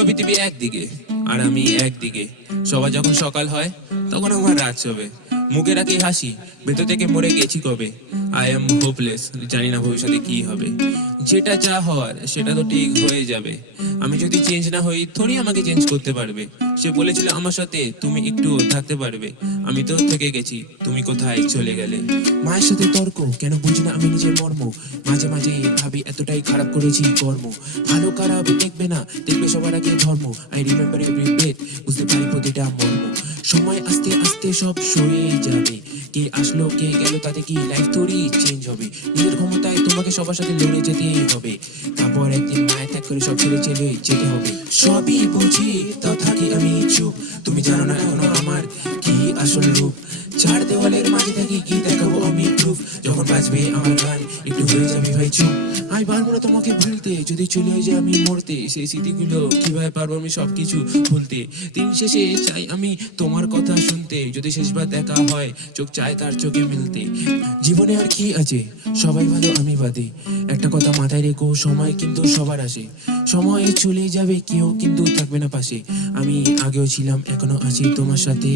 পুরো পৃথিবী একদিকে আর আমি একদিকে। সবার যখন সকাল হয় তখন আমার রাত হবে। মুখে রাখি হাসি, ভেতর থেকে মরে গেছি কবে। আই এম হোপলেস, জানি না ভবিষ্যতে কি হবে। যেটা যা হওয়ার সেটা তো ঠিক হয়ে যাবে। আমি যদি চেঞ্জ না হই থোড়ি আমাকে চেঞ্জ করতে পারবে। সে বলেছিল আমার সাথে তুমি একটু থাকতে পারবে, আমি তো থেকে গেছি, তুমি কোথায় চলে গেলে। মায়ের সাথে তর্ক, কেন বুঝি না আমি নিজের মর্ম। মাঝে মাঝে ভাবি এতটাই খারাপ করেছি কর্ম। ভালো খারাপ দেখবে না, দেখবে সবার আগে ধর্ম। আই রিমেম্বার এভরি ব্রেথ, বুঝতে পারি প্রতিটা মর্ম। সময় আস্তে আস্তে সব সরে যাবে, কে আসলো কে গেল তাতে কি লাইফ তোরই চেঞ্জ হবে। নিজের ক্ষমতায় তোমাকে সবার সাথে লড়ে যেতেই হবে, তারপর একদিন মায়া ত্যাগ করে সব ছেড়ে চলে যেতে হবে। সবই বুঝি তাও থাকি আমি চুপ, তুমি জানো না এখনো আমার কি আসল রূপ। চার দেওয়ালের মাঝে থাকি কি দেখাবো আমি প্রুফ, যখন বাজবে আমার গান একটু হয়ে যাবে ভাই চুপ। আমি পারবো না তোমাকে ভুলতে, যদি চলে যায় আমি মরতে। সেই স্মৃতিগুলো কিভাবে পারবো আমি সবকিছু ভুলতে। দিন শেষে চাই আমি তোমার কথা শুনতে, যদি শেষবার দেখা হয় চোখ চায় তার চোখে মিলতে। জীবনে আর কি আছে, সবাই ভালো আমি বাদে। একটা কথা মাথায় রেখো, সময় কিন্তু সবার আসে। সময় চলে যাবে, কেউ কিন্তু থাকবে না পাশে। আমি আগেও ছিলাম এখনো আছি তোমার সাথে।